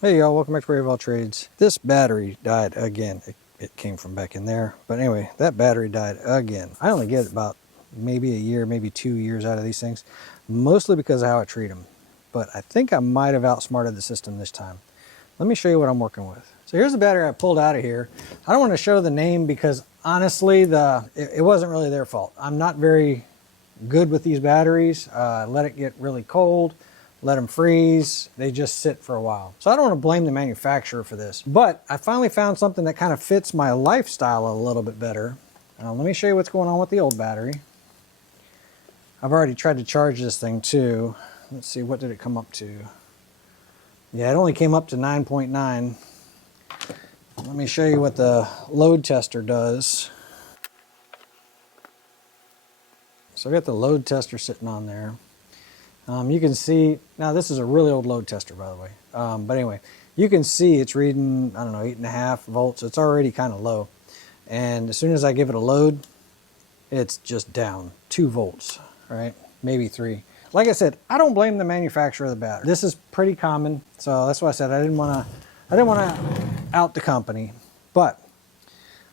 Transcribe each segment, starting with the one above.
Hey y'all, welcome back to Brave All Trades. This battery died again. It came from back in there. But anyway, that battery died again. I only get about maybe a year, maybe 2 years out of these things, mostly because of how I treat them. But I think I might have outsmarted the system this time. Let me show you what I'm working with. So here's the battery I pulled out of here. I don't want to show the name because honestly, it wasn't really their fault. I'm not very good with these batteries. Let it get really cold. Let them freeze, they just sit for a while. So I don't want to blame the manufacturer for this, but I finally found something that kind of fits my lifestyle a little bit better. Let me show you what's going on with the old battery. I've already tried to charge this thing too. Let's see, what did it come up to? Yeah, it only came up to 9.9. Let me show you what the load tester does. So I got the load tester sitting on there. You can see, now this is a really old load tester by the way, but anyway, you can see it's reading, I don't know, 8.5 volts. It's already kind of low. And as soon as I give it a load, it's just down 2 volts, right? Maybe 3. Like I said, I don't blame the manufacturer of the battery. This is pretty common, so that's why I said I didn't want to out the company. But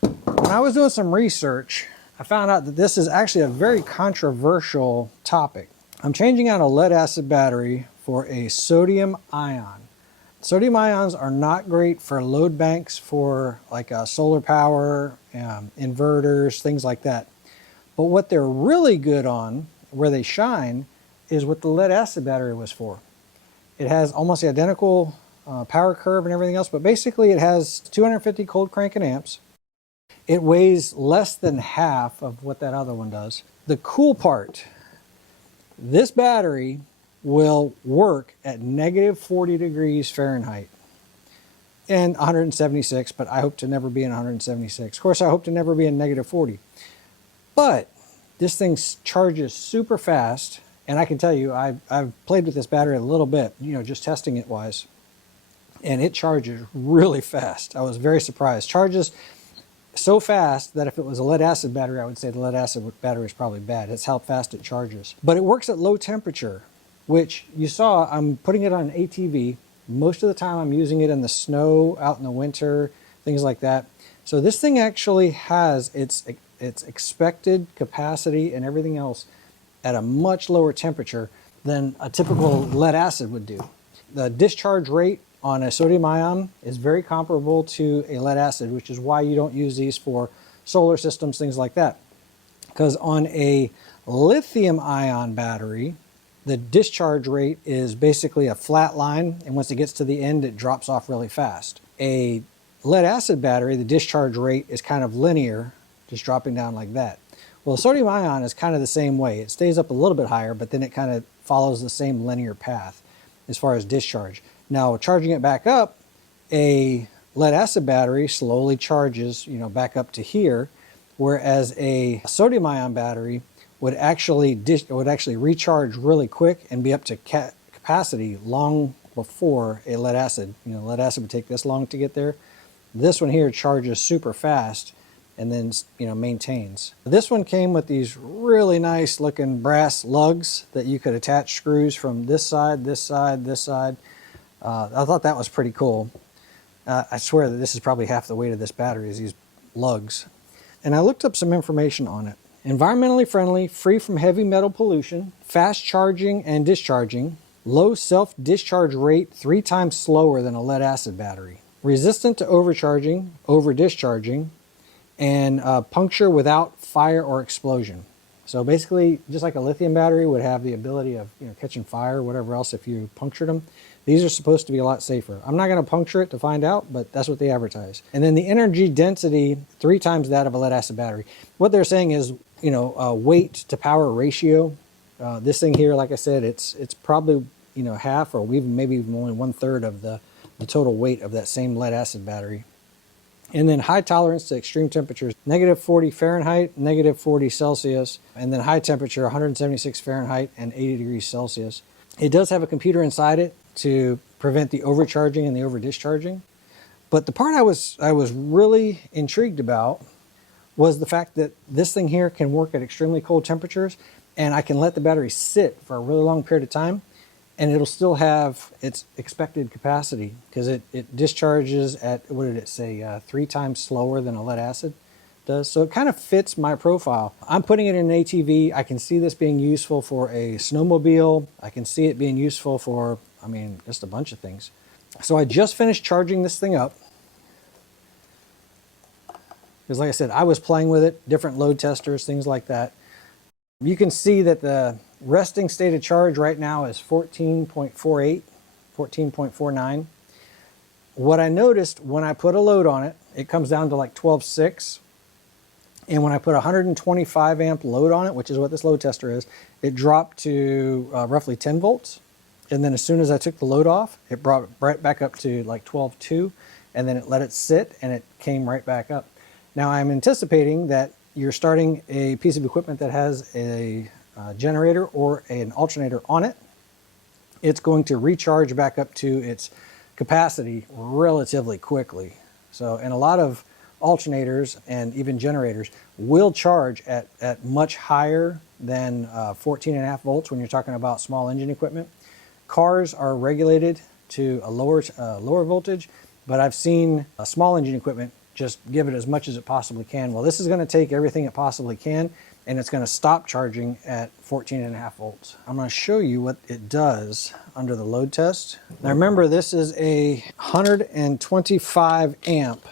when I was doing some research, I found out that this is actually a very controversial topic. I'm changing out a lead acid battery for a sodium ion. Sodium ions are not great for load banks for like solar power, inverters, things like that. But what they're really good on, where they shine, is what the lead acid battery was for. It has almost the identical power curve and everything else, but basically it has 250 cold cranking amps. It weighs less than half of what that other one does. The cool part, this battery will work at negative 40 degrees Fahrenheit and 176, but I hope to never be in 176. Of course, I hope to never be in negative 40. But this thing charges super fast, and I can tell you, I've played with this battery a little bit, you know, just testing it wise, and it charges really fast. I was very surprised. Charges so fast that if it was a lead acid battery, I would say the lead acid battery is probably bad. It's how fast it charges. But it works at low temperature, which you saw I'm putting it on an ATV. Most of the time I'm using it in the snow, out in the winter, things like that. So this thing actually has its expected capacity and everything else at a much lower temperature than a typical lead acid would do. The discharge rate on a sodium ion is very comparable to a lead acid, which is why you don't use these for solar systems, things like that. Because on a lithium ion battery, the discharge rate is basically a flat line, and once it gets to the end, it drops off really fast. A lead acid battery, the discharge rate is kind of linear, just dropping down like that. Well, the sodium ion is kind of the same way. It stays up a little bit higher, but then it kind of follows the same linear path as far as discharge. Now, charging it back up, a lead acid battery slowly charges, you know, back up to here, whereas a sodium ion battery would actually recharge really quick and be up to capacity long before a lead acid. You know, lead acid would take this long to get there. This one here charges super fast and then, you know, maintains. This one came with these really nice looking brass lugs that you could attach screws from this side, this side, this side. I thought that was pretty cool. I swear that this is probably half the weight of this battery is these lugs. And I looked up some information on it. Environmentally friendly, free from heavy metal pollution, fast charging and discharging, low self-discharge rate 3 times slower than a lead acid battery, resistant to overcharging, over-discharging, and puncture without fire or explosion. So basically, just like a lithium battery would have the ability of, you know, catching fire or whatever else if you punctured them, these are supposed to be a lot safer. I'm not going to puncture it to find out, but that's what they advertise. And then the energy density, 3 times that of a lead acid battery. What they're saying is, you know, weight to power ratio. This thing here, like I said, it's probably, you know, half or maybe even only 1/3 of the total weight of that same lead acid battery. And then high tolerance to extreme temperatures, negative 40 Fahrenheit, negative 40 Celsius, and then high temperature, 176 Fahrenheit and 80 degrees Celsius. It does have a computer inside it to prevent the overcharging and the over-discharging. But the part I was really intrigued about was the fact that this thing here can work at extremely cold temperatures, and I can let the battery sit for a really long period of time, and it'll still have its expected capacity because it discharges at, what did it say, 3 times slower than a lead acid does. So it kind of fits my profile. I'm putting it in an ATV. I can see this being useful for a snowmobile. I can see it being useful for, I mean, just a bunch of things. So I just finished charging this thing up. Because like I said, I was playing with it, different load testers, things like that. You can see that the resting state of charge right now is 14.48, 14.49. What I noticed when I put a load on it, it comes down to like 12.6. And when I put a 125 amp load on it, which is what this load tester is, it dropped to roughly 10 volts. And then as soon as I took the load off, it brought it right back up to like 12.2, and then it let it sit and it came right back up. Now I'm anticipating that you're starting a piece of equipment that has a generator or an alternator on it. It's going to recharge back up to its capacity relatively quickly. So, and a lot of alternators and even generators will charge at much higher than 14.5 volts when you're talking about small engine equipment. Cars are regulated to a lower voltage, but I've seen a small engine equipment just give it as much as it possibly can. Well, this is going to take everything it possibly can, and it's going to stop charging at 14.5 volts. I'm going to show you what it does under the load test. Now remember, this is a 125 amp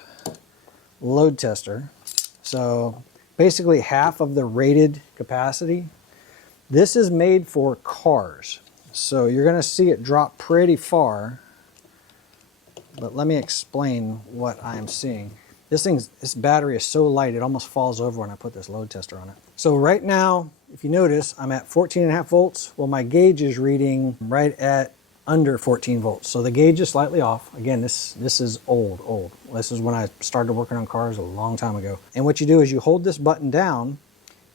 load tester, so basically half of the rated capacity. This is made for cars, so you're going to see it drop pretty far, but let me explain what I'm seeing. This battery is so light it almost falls over when I put this load tester on it. So right now, if you notice, I'm at 14.5 volts. Well, my gauge is reading right at under 14 volts. So the gauge is slightly off. Again, this is old. This is when I started working on cars a long time ago. And what you do is you hold this button down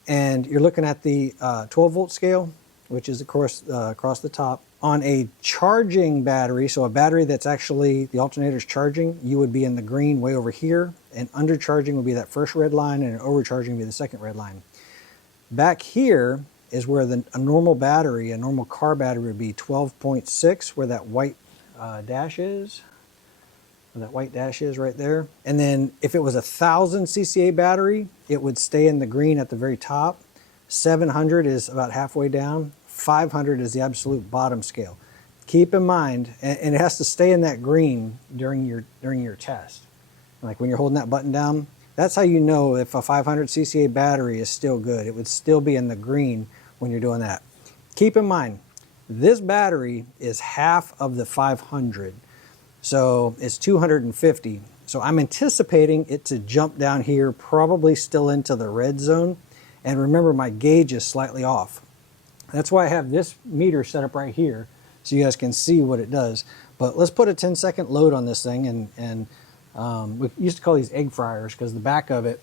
and you're looking at the 12 volt scale, which is of course across the top. On a charging battery, so a battery that's actually, the alternator's charging, you would be in the green way over here, and undercharging would be that first red line, and overcharging would be the second red line. Back here is where a normal battery, a normal car battery would be 12.6, where that white dash is. Where that white dash is right there. And then if it was a 1000 CCA battery, it would stay in the green at the very top. 700 is about halfway down. 500 is the absolute bottom scale. Keep in mind, and it has to stay in that green during your test. Like when you're holding that button down, that's how you know if a 500 CCA battery is still good. It would still be in the green when you're doing that. Keep in mind, this battery is half of the 500, so it's 250. So I'm anticipating it to jump down here, probably still into the red zone. And remember, my gauge is slightly off. That's why I have this meter set up right here, so you guys can see what it does. But let's put a 10-second load on this thing, and we used to call these egg fryers because the back of it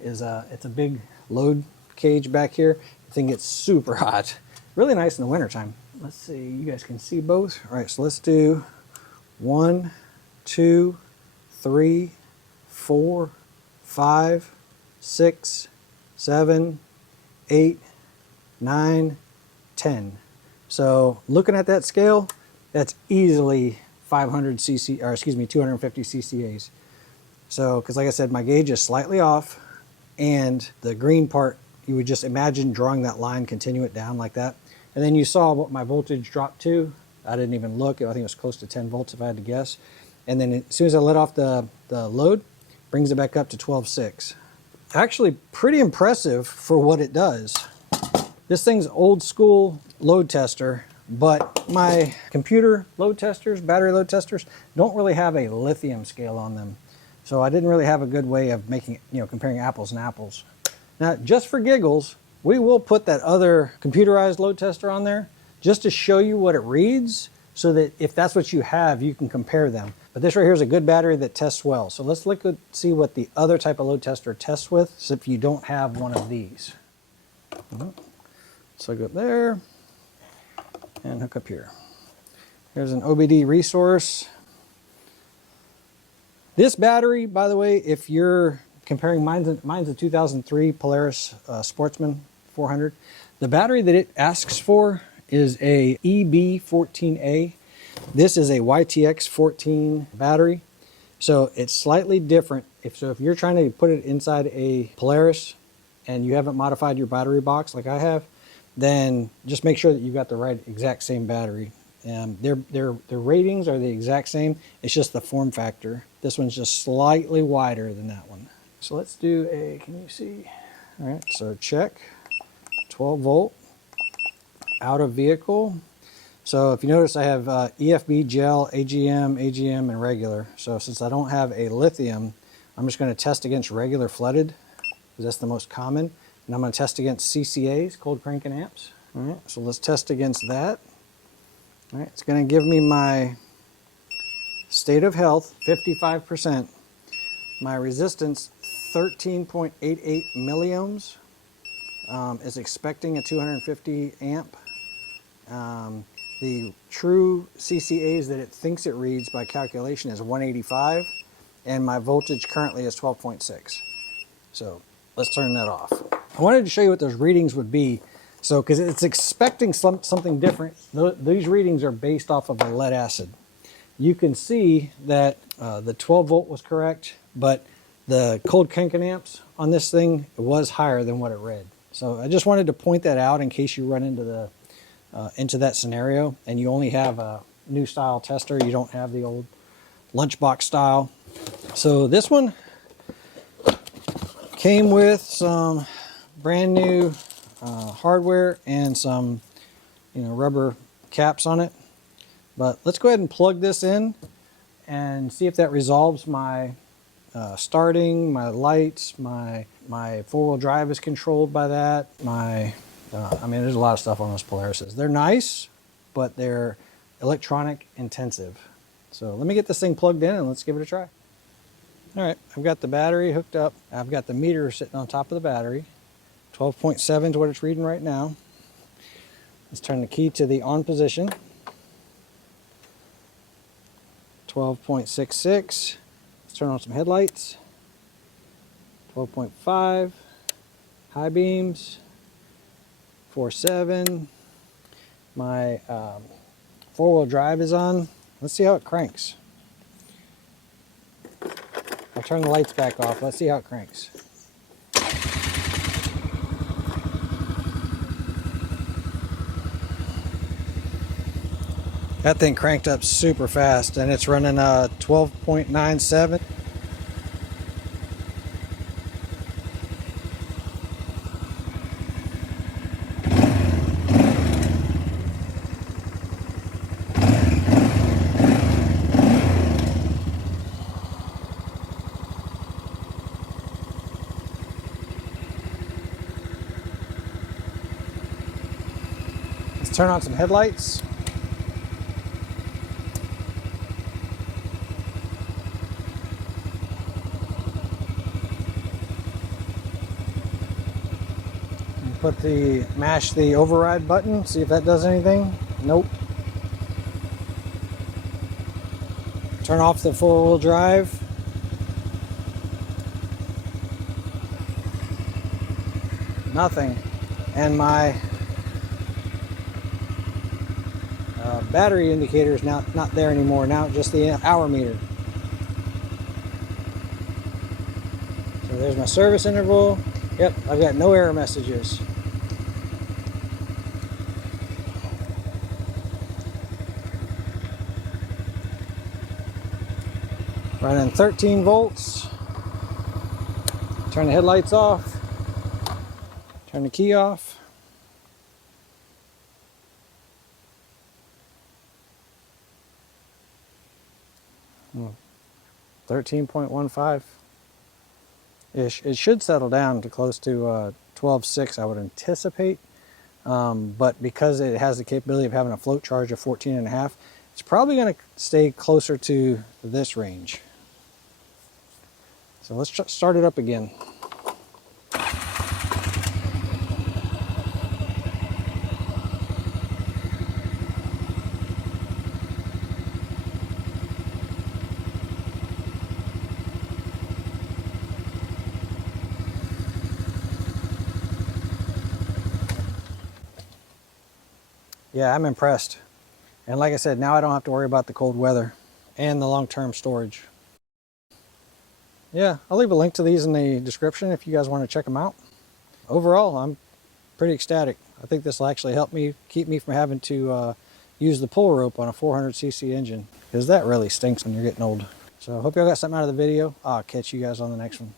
is it's a big load cage back here. The thing gets super hot. Really nice in the wintertime. Let's see, you guys can see both. All right, so let's do 1, 2, 3, 4, 5, 6, 7, 8, 9, 10. So looking at that scale, that's easily 500 cc, or excuse me, 250 ccas. So, because like I said, my gauge is slightly off, and the green part, you would just imagine drawing that line, continue it down like that. And then you saw what my voltage dropped to. I didn't even look. I think it was close to 10 volts if I had to guess. And then as soon as I let off the load, brings it back up to 12.6. Actually pretty impressive for what it does. This thing's old school load tester, but my computer load testers, battery load testers, don't really have a lithium scale on them. So I didn't really have a good way of making, comparing apples and apples. Now, just for giggles, we will put that other computerized load tester on there just to show you what it reads, so that if that's what you have, you can compare them. But this right here is a good battery that tests well. So let's look at see what the other type of load tester tests with, so if you don't have one of these. So go up there and hook up here. Here's an OBD resource. This battery, by the way, if you're comparing, mine's a 2003 Polaris Sportsman 400. The battery that it asks for is a EB14A. This is a YTX14 battery. So it's slightly different. If you're trying to put it inside a Polaris and you haven't modified your battery box like I have, then just make sure that you've got the right exact same battery. Their ratings are the exact same. It's just the form factor. This one's just slightly wider than that one. So let's do a, can you see? All right, so check, 12 volt, out of vehicle. So if you notice, I have EFB, gel, AGM, and regular. So since I don't have a lithium, I'm just going to test against regular flooded, because that's the most common. And I'm going to test against CCAs, cold cranking amps. All right, so let's test against that. All right, it's going to give me my state of health, 55%. My resistance, 13.88 milliohms. Is expecting a 250 amp. The true CCAs that it thinks it reads by calculation is 185, and my voltage currently is 12.6. So let's turn that off. I wanted to show you what those readings would be. So, because it's expecting something different. These readings are based off of a lead acid. You can see that the 12 volt was correct, but the cold cranking amps on this thing was higher than what it read. So I just wanted to point that out in case you run into that scenario and you only have a new style tester. You don't have the old lunchbox style. So this one came with some brand new hardware and some rubber caps on it. But let's go ahead and plug this in and see if that resolves my starting, my lights, my four-wheel drive is controlled by that. I mean, there's a lot of stuff on those Polarises. They're nice, but they're electronic intensive. So let me get this thing plugged in and let's give it a try. All right, I've got the battery hooked up. I've got the meter sitting on top of the battery. 12.7 is what it's reading right now. Let's turn the key to the on position. 12.66. Let's turn on some headlights. 12.5. High beams. 4.7. My four-wheel drive is on. Let's see how it cranks. I'll turn the lights back off. Let's see how it cranks. That thing cranked up super fast, and it's running 12.97. Let's turn on some headlights. Mash the override button, see if that does anything. Nope. Turn off the four-wheel drive. Nothing. And my battery indicator is now not there anymore. Now just the hour meter. So there's my service interval. Yep, I've got no error messages. Running 13 volts. Turn the headlights off. Turn the key off. Hmm. 13.15 ish. It should settle down to close to 12.6, I would anticipate. But because it has the capability of having a float charge of 14.5, it's probably going to stay closer to this range. So let's start it up again. Yeah, I'm impressed. And like I said, now I don't have to worry about the cold weather and the long-term storage. Yeah, I'll leave a link to these in the description if you guys want to check them out. Overall, I'm pretty ecstatic. I think this will actually help me keep me from having to use the pull rope on a 400cc engine, because that really stinks when you're getting old. So I hope y'all got something out of the video. I'll catch you guys on the next one.